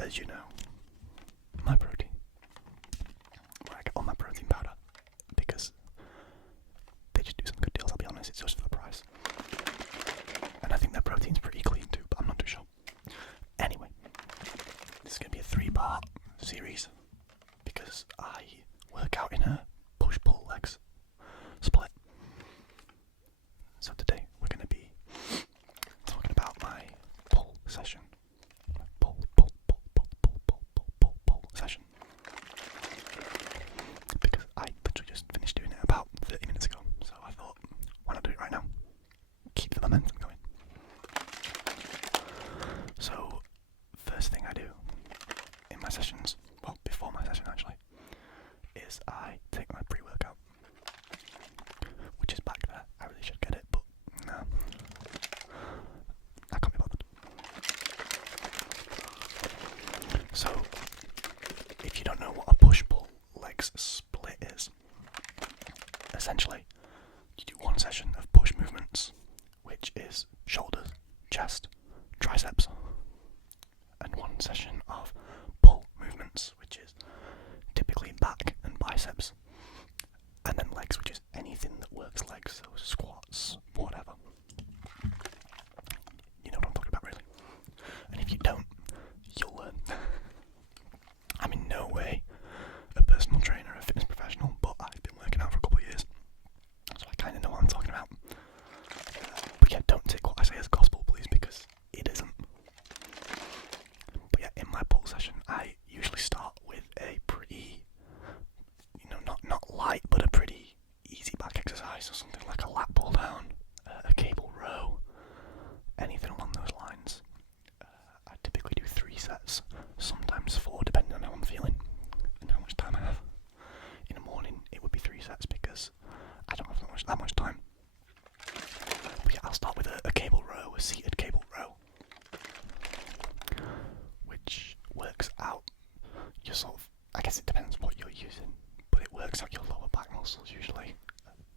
is, as you know, my protein. Where I get all my protein powder because they just do some good deals, I'll be honest, it's just for the price. And I think their protein's pretty clean too, but I'm not too sure. Anyway, this is going to be a 3-part series because I work out in a push-pull legs split. So today we're going to be talking about my pull session. Pull session. Because I literally just finished doing it about 30 minutes ago. So I thought, why not do it right now? Keep the momentum going. So, first thing I do in my sessions, well, before my session actually, is I take my pre-workout, which is back there. I really should get it, but no, I can't be bothered. So, if you don't know what a push-pull legs split is, essentially, you do one session of push movements, which is shoulders, chest, triceps, and one session of pull movements, which is typically back and biceps, and then legs, which is anything that works legs, so squats, whatever. You know what I'm talking about, really. And if you don't, you'll learn. I'm in no way a personal trainer or a fitness professional, but I've been working out for a couple of years, so I kind of know what I'm talking about. But yeah, don't take what I say as gospel, please, because it isn't. But yeah, in my pull session, I usually start with a pretty, not light, but a pretty easy back exercise, so something like a lat pull down, a cable row, anything along those lines. I typically do 3 sets, sometimes 4, depending on how I'm feeling and how much time I have. In the morning, it would be 3 sets because I don't have that much time. But yeah, I'll start with a cable row, a seated cable row, which works out your sort of, I guess it depends what you're using, but it works out your lower back muscles usually.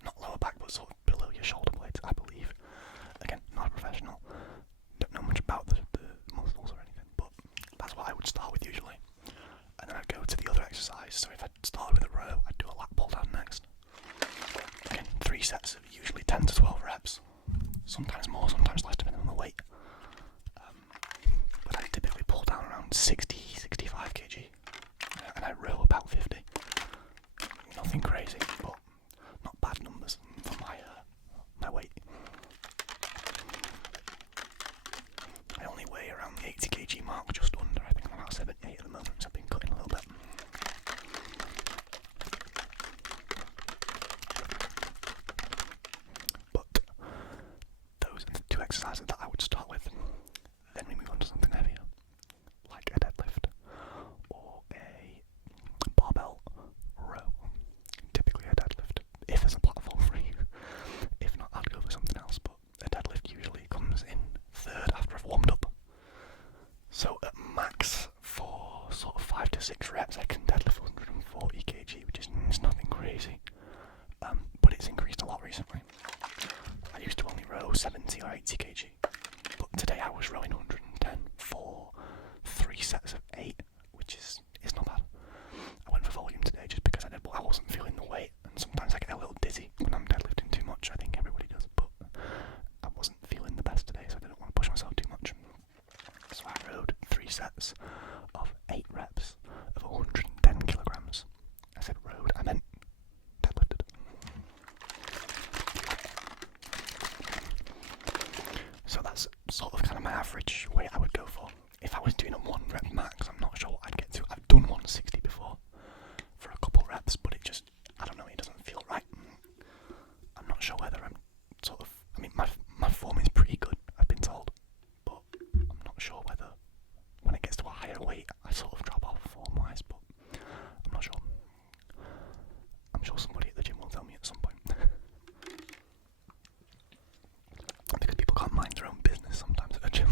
Not lower back, but sort of below your shoulder blades, I believe. Again, not a professional, don't know much about the muscles or anything, but that's what I would start with usually. And then I'd go to the other exercise, so if I started with a row, I'd do a lat pull down next. Again, 3 sets of usually 10 to 12 reps. Sometimes more, sometimes less, depending on the weight. But I typically pull down around 60, 65 kg, and I row about 50. Nothing crazy, but not bad numbers for my weight. I only weigh around the 80 kg mark, just under. I think I'm about 78 at the moment, so I've been cutting a little bit. But those are the 2 exercises that I would start with. Then we move on to something heavier, like a deadlift or a barbell row. Typically a deadlift, if there's a platform free. If not, I'd go for something else, but a deadlift usually comes in third after I've warmed up. So at max, for sort of 5 to 6 reps, I can deadlift 140 kg, which is nothing crazy. But it's increased a lot recently. I used to only row 70 or 80 kg, but today I was rowing 110 for 3 sets of 8, which is not bad. I went for volume today just because I wasn't feeling the weight, and sometimes I get a little dizzy when I'm deadlifting too much. I think everybody does, but I wasn't feeling the best today, so I didn't want to push myself too much. So I rowed 3 sets of 8 reps of 110 kilograms. I said rowed, I meant deadlifted. So that's sort of kind of my average weight I would go for. If I was doing a 1 rep max, I'm not sure what I'd get to. I've done 160 before for a couple reps, but it just, I don't know, it doesn't feel right. I'm not sure whether I'm sort of, I mean, my form is pretty good, I've been told, but I'm not sure whether when it gets to a higher weight, I sort of drop off form-wise, but I'm not sure. I'm sure somebody at the gym will tell me at some point. Because people can't mind their own business sometimes at a gym.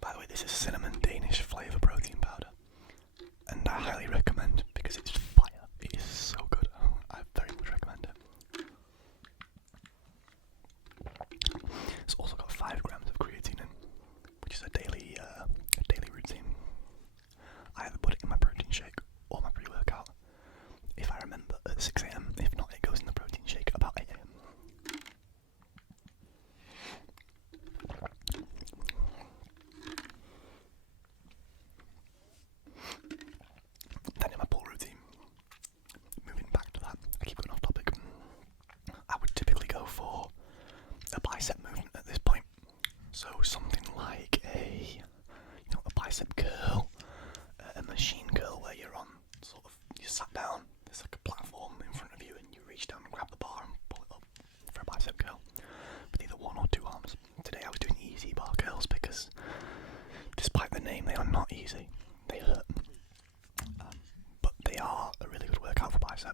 By the way, this is cinnamon Danish flavour protein powder, and I highly recommend because it's fire. It is so good. I very much recommend it. It's also got 5 grams of creatine in, which is a daily routine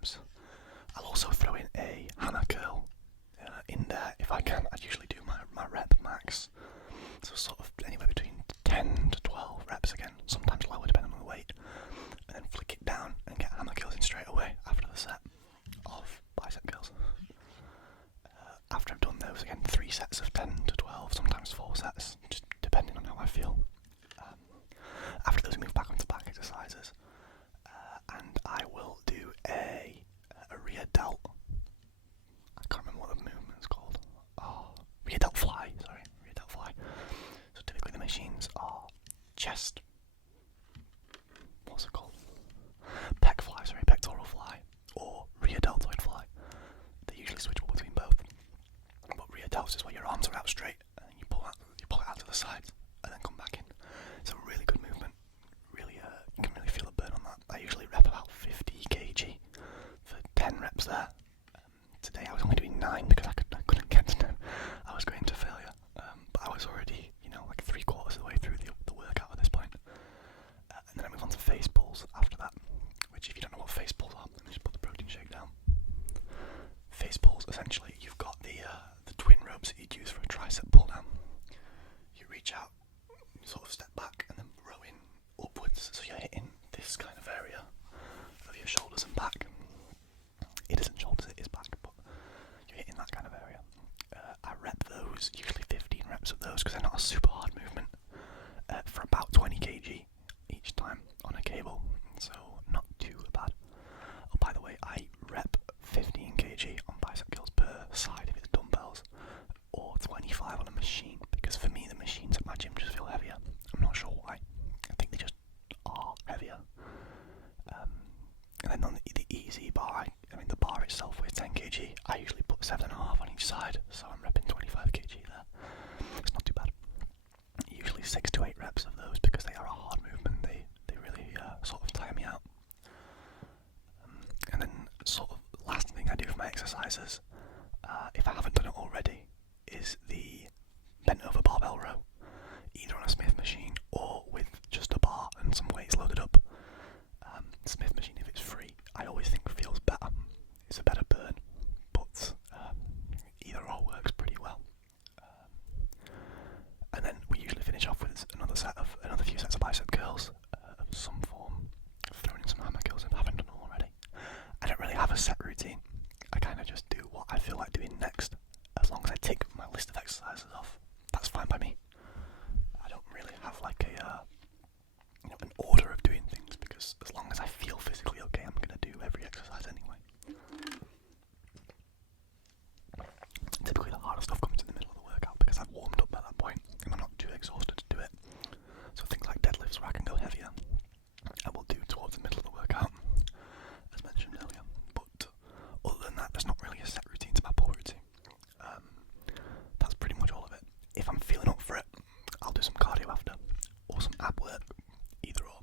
reps. I'll also throw in a hammer curl in there if I can. I usually do my rep max, so sort of anywhere between 10 to 12 reps again, sometimes lower depending on the weight, and then flick it down and get hammer curls in straight away after the set of bicep curls. After I've done those, again 3 sets of 10 to 12, sometimes 4 sets, just depending on how I feel. After those, we move back onto back exercises, and I will do a rear delt. I can't remember what the movement's called. Rear delt fly. Sorry, rear delt fly. So typically the machines are chest. What's it called? Pec fly. Sorry, pectoral fly or rear deltoid fly. They're usually switchable between both. But rear delts is where your arms are out straight and you pull it out to the sides and then come back in. It's a really good movement. Really, you can really feel a burn on that. I usually rep about 50 kg for 10 reps there. Today I was only doing 9 because I couldn't get to 10. I was going to failure, but I was already, like 3/4 of the way through the workout at this point. And then I move on to face pulls after that, which if you don't know what face pulls are, let me just put the protein shake down. Face pulls, essentially, you've got the twin ropes that you'd use for a tricep pull down. You reach out, you sort of step back, and then row in upwards, so you're hitting this kind of area of your shoulders and back. It isn't shoulders, it is back, but you're hitting that kind of area. I rep those, usually 15 reps of those, because they're not a super hard movement, for about 20 kg each time on a cable, so not too bad. Oh, by the way, I rep 15 kg on bicep curls per side if it's dumbbells, or 25 on a machine, because for me the machines at my gym just feel heavier. I'm not sure why. I think they just are heavier. And then on the easy bar, I mean the bar itself weighs 10 kg. I usually put 7.5 on each side, so I'm repping 25 kg there. It's not too bad. Usually 6 to 8 reps of those because they are a hard movement. They really sort of tire me out. And then sort of last thing I do for my exercises, if I haven't done it already, is the bent over barbell row, either on a Smith machine or with just a bar and some weights loaded up. Smith machine, if it's free, I always think feels better. It's a better burn, but either or works pretty well. And then we usually finish off with another few sets of bicep curls of some form, throwing in some hammer curls if I haven't done them already. I don't really have a set routine. I kind of just do what I feel like doing next. As long as I tick my list of exercises off, that's fine by me. I don't really have like an order of doing things, because as long as I feel physically okay, I'm going to do every exercise anyway. Typically the harder stuff comes in the middle of the workout because I've warmed up at that point and I'm not too exhausted to do it. So things like deadlifts where I can go heavier, I will do towards the middle of the workout, as mentioned earlier. But other than that, there's not really a set routine to my pull routine. That's pretty much all of it. If I'm feeling up for it, I'll do some cardio after, or some ab work, either or.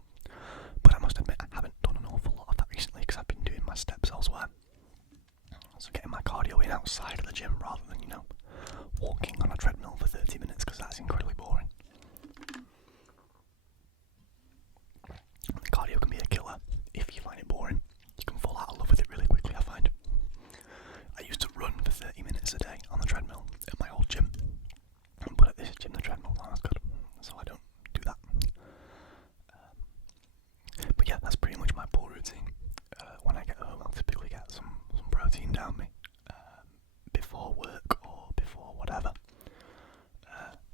But I must admit I haven't done an awful lot of that recently because I've been doing my steps elsewhere. So getting my cardio in outside of the gym rather than, walking on a treadmill for 30 minutes because that's incredibly boring. The cardio can be a killer if you find it boring. You can fall out of love with it really quickly, I find. I used to run for 30 minutes a day on the treadmill at my old gym, but at this gym the treadmill's not as good, so I don't do that. But yeah, that's pretty much my pull routine. When I get home, I'll typically get some protein down me before work or before whatever,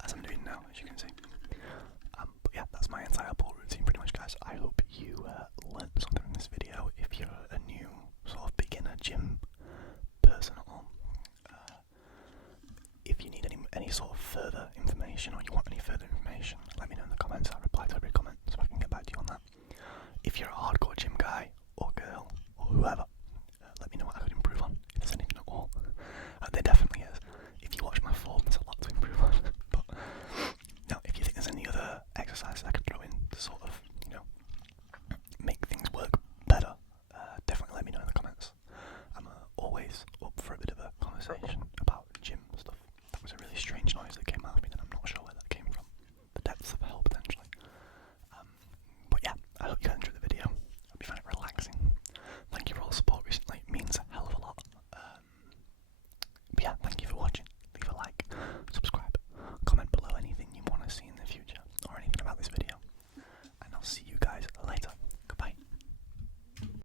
as I'm doing now, as you can see. But yeah, that's my entire pull routine pretty much, guys. I hope you learned something from this video. If you're a new sort of beginner gym person at all, if you need any sort of further information or you want any further information, let me know in the comments. I'll reply to every comment so I can get back to you on that. If you're a hardcore gym guy or girl or whoever,